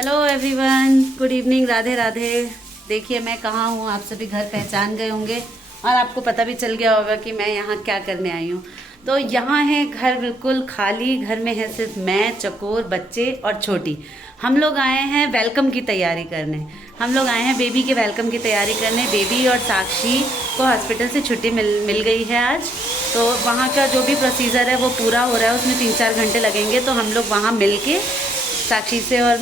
Hello everyone, good evening, Radhe Radhe. देखिए मैं कहाँ हूँ, आप सभी घर पहचान गए होंगे और आपको पता भी चल गया होगा कि मैं यहाँ क्या करने आई हूँ। तो यहाँ है घर बिल्कुल खाली, घर में है सिर्फ मैं, चकोर, बच्चे और छोटी। हम लोग आए हैं वेलकम की तैयारी करने। हम लोग आए हैं बेबी के वेलकम की तैयारी करने। बेबी और साक्षी को हॉस्पिटल से छुट्टी मिल गई है आज। तो वहाँ का जो भी प्रोसीजर है वो पूरा हो रहा है, उसमें 3-4 घंटे लगेंगे। तो हम लोग वहाँ मिल के साक्षी से और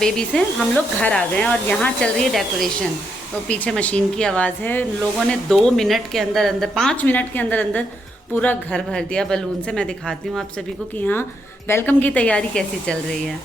बेबी से हम लोग घर आ गए हैं और यहाँ चल रही है डेकोरेशन। तो पीछे मशीन की आवाज़ है। लोगों ने 2 मिनट के अंदर अंदर 5 मिनट के अंदर अंदर पूरा घर भर दिया बलून से। मैं दिखाती हूँ आप सभी को कि यहाँ वेलकम की तैयारी कैसी चल रही है।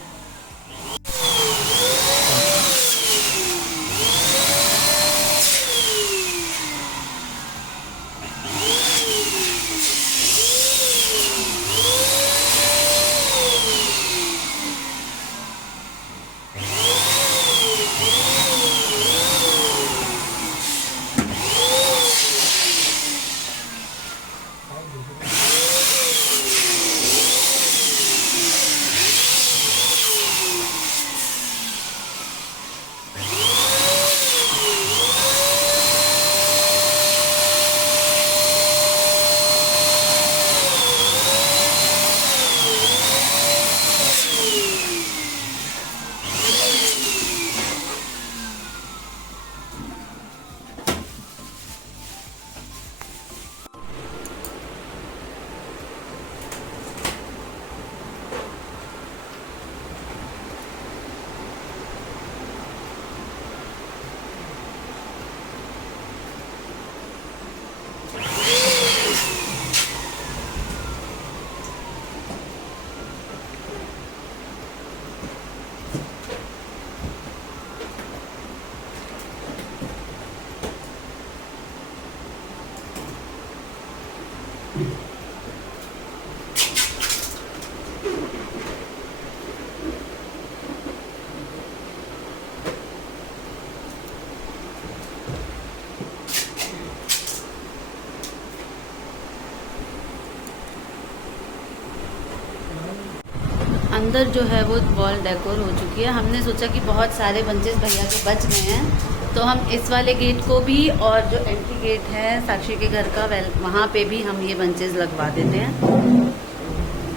अंदर जो है वो वॉल डेकोर हो चुकी है। हमने सोचा कि बहुत सारे बंचेस भैया के बच गए हैं, तो हम इस वाले गेट को भी और जो एंट्री गेट है साक्षी के घर का वहाँ पे भी हम ये बंचेस लगवा देते हैं।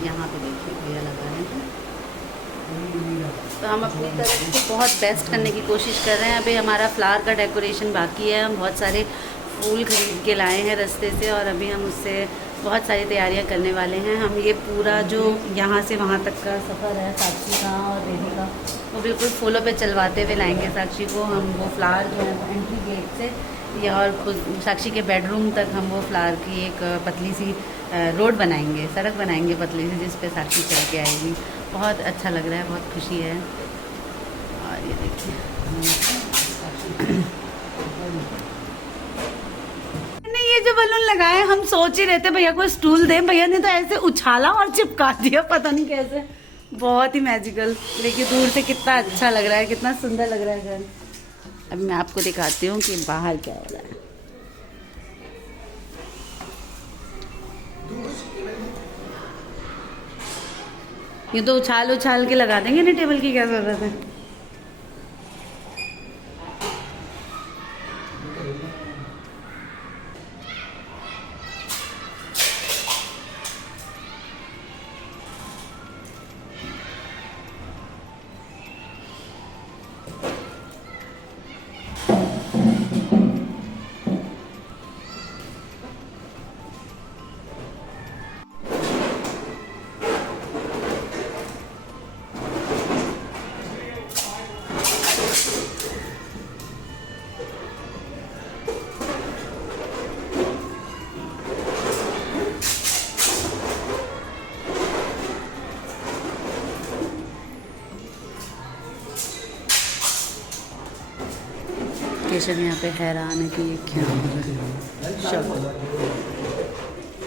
यहाँ पे देखिए भैया लगा रहे हैं। तो हम अपनी तरफ से बहुत बेस्ट करने की कोशिश कर रहे हैं। अभी हमारा फ्लावर का डेकोरेशन बाकी है। हम बहुत सारे फूल खरीद के लाए हैं रास्ते से और अभी हम उससे बहुत सारी तैयारियां करने वाले हैं। हम ये पूरा जो यहाँ से वहाँ तक का सफ़र है साक्षी का और बेबी का, वो बिल्कुल फूलों पे चलवाते हुए लाएंगे साक्षी को। हम वो फ्लावर जो है एंट्री गेट से या और साक्षी के बेडरूम तक हम वो फ्लावर की एक पतली सी रोड बनाएंगे, सड़क बनाएंगे पतली सी, जिस पे साक्षी चल के आएगी। बहुत अच्छा लग रहा है, बहुत खुशी है। और ये देखिए ये जो बलून लगाए, हम सोच ही रहे थे भैया को स्टूल दें, भैया ने तो ऐसे उछाला और चिपका दिया, पता नहीं कैसे। बहुत ही मैजिकल। देखिए दूर से कितना अच्छा लग रहा है, कितना सुंदर लग रहा है घर। अभी मैं आपको दिखाती हूँ कि बाहर क्या हो रहा है। ये तो उछाल उछाल के लगा देंगे ना, टेबल की क्या जरूरत है। केशव यहाँ पे हैरान है कि ये क्या शब्द।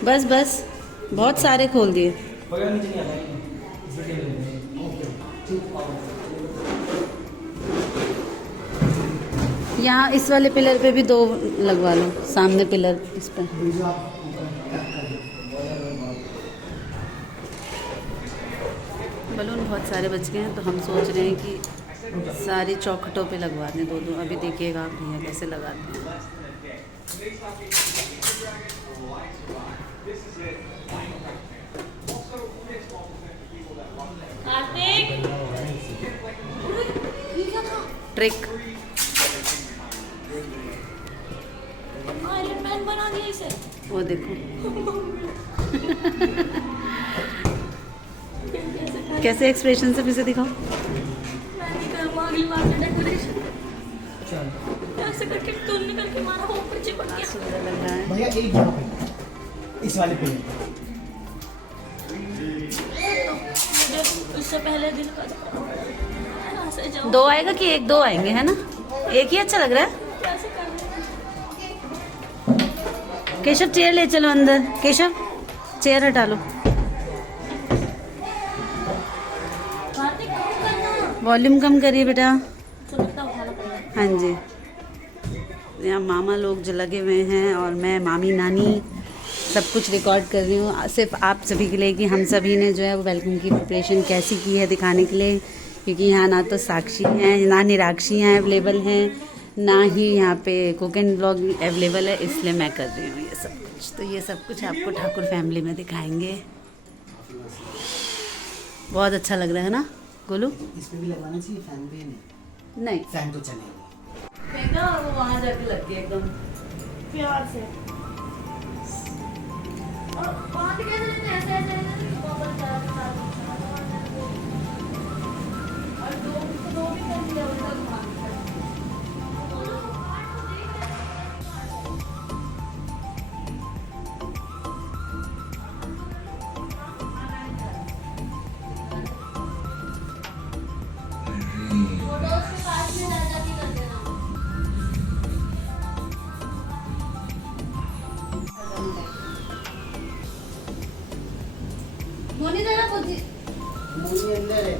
बस बस बहुत सारे खोल दिए। यहाँ इस वाले पिलर पे भी 2 लगवा लो, सामने पिलर इस पे। बलून बहुत सारे बच गए हैं, तो हम सोच रहे हैं कि सारी चौखटों पे लगवाते हैं 2-2। अभी देखिएगा आप भैया कैसे लगाते हैं। ट्रिक बना दिया इसे। वो देखो कैसे एक्सप्रेशन से फिर से दिखाओ। ऐसे करके तूने करके मारा हो ऊपर चिपक गया। सुंदर लग रहा है भैया एक जगह पे इस वाले पे मुझे उससे पहले दिन का यहाँ से जाओ। 2 आएगा कि 1-2 आएंगे, है ना? एक ही अच्छा लग रहा है। कैसे करना केशव चेयर ले चलो अंदर। केशव चेयर हटा लो। कार्तिक कम करना। वॉल्यूम कम करिए बेटा। सुनता उठाना पड़ेगा। हाँ जी, यहाँ मामा लोग जो लगे हुए हैं और मैं मामी नानी सब कुछ रिकॉर्ड कर रही हूँ सिर्फ आप सभी के लिए कि हम सभी ने जो है वो वेलकम की प्रिपरेशन कैसी की है दिखाने के लिए। क्योंकि यहाँ ना तो साक्षी हैं ना निराक्षी हैं अवेलेबल हैं, ना ही यहाँ पे कुक एंड ब्लॉग अवेलेबल है, इसलिए मैं कर रही हूँ ये सब कुछ। तो ये सब कुछ आपको ठाकुर फैमिली में दिखाएंगे। बहुत अच्छा लग रहा है ना गोलू? इस पे भी लगवाना चाहिए फैन पे नहीं फैन तो चलेगा। फेंका और वो वहाँ जाके लग गया एकदम प्यार से। और वहाँ पे कैसे लेते हैं? ऐसे ऐसे और दो भी कर दिया उल्टा घुमा के। फोटोज के पास में राजा भी कर देना। मोनी जरा पूछी मुझे अंदर है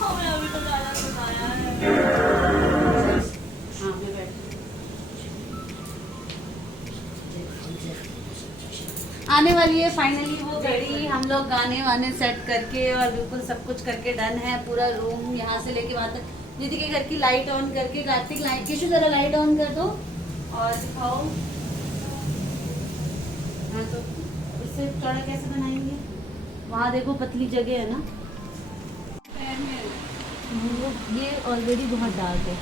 हमें अभी तो राजा सुनाया है। हाँ मैं बैठ। आने वाली है फाइनली वो घड़ी। हम लोग गाने वाने सेट करके और बिल्कुल सब कुछ करके डन है। पूरा रूम यहाँ से लेके वहाँ तक। दीदी के घर की लाइट ऑन करके, कार्तिक लाइट किशु जरा लाइट ऑन कर दो और दिखाओ। हाँ तो इससे चौड़ा कैसे बनाएंगे? वहाँ देखो पतली जगह है ना। ये ऑलरेडी बहुत डार्क है।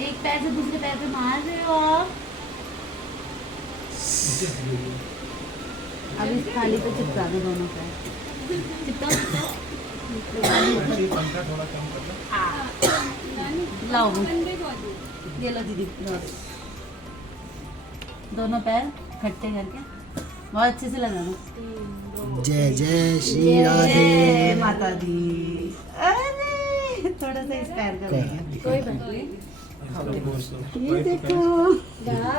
एक पैर से दूसरे पैर पे मार रहे हो आप। अब इस थाली पे चिपका दो दोनों पैर। चिपकाओ पंखा थोड़ा कम कर दो। लाओ ये लो दीदी लो। दोनों पैर इकट्ठे करके बहुत अच्छे से लगा दो। जय जय श्री जय राधे माता दी। अरे थोड़ा सा इस पैर का लगा। कोई बात नहीं। ये देखो लगा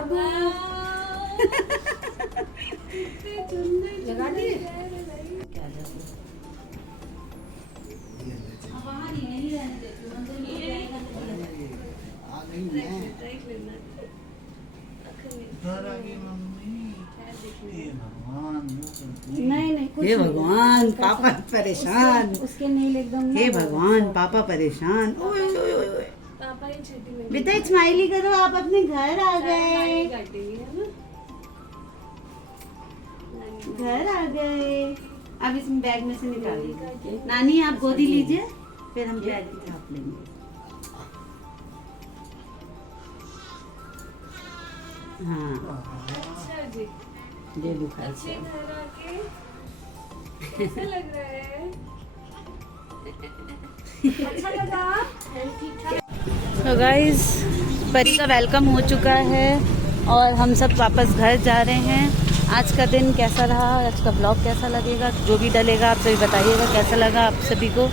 दिए। अब वहाँ नहीं रहने देती हूँ। आ गई मैं नहीं कुछ हे भगवान पापा परेशान। उसके नेल एकदम हे भगवान पापा परेशान। ओए ओए ओए ओए पापा ये छठी में बेटा स्माइली करो। आप अपने घर आ गए। काटेंगे है ना। घर आ गए। अब इस बैग में से निकालिए। नानी आप गोदी लीजिए, फिर हम बैग की छाप लेंगे। हाँ अच्छा जी। ये बुखार अच्छे घर आके कैसा लग रहा है? अच्छा लगा? ठीक ठाक। तो गाइस परी का वेलकम हो चुका है और हम सब वापस घर जा रहे हैं। आज का दिन कैसा रहा, आज का ब्लॉग कैसा लगेगा, जो भी डलेगा आप सभी बताइएगा कैसा लगा आप सभी को।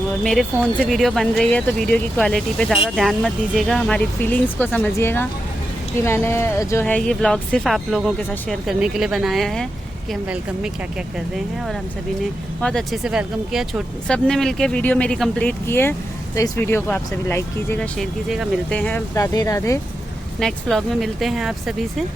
और मेरे फ़ोन से वीडियो बन रही है तो वीडियो की क्वालिटी पे ज़्यादा ध्यान मत दीजिएगा, हमारी फीलिंग्स को समझिएगा कि मैंने जो है ये ब्लॉग सिर्फ आप लोगों के साथ शेयर करने के लिए बनाया है कि हम वेलकम में क्या क्या कर रहे हैं, और हम सभी ने बहुत अच्छे से वेलकम किया। सब ने मिलके वीडियो मेरी कंप्लीट की है, तो इस वीडियो को आप सभी लाइक कीजिएगा, शेयर कीजिएगा। मिलते हैं, राधे राधे। नेक्स्ट व्लॉग में मिलते हैं आप सभी से।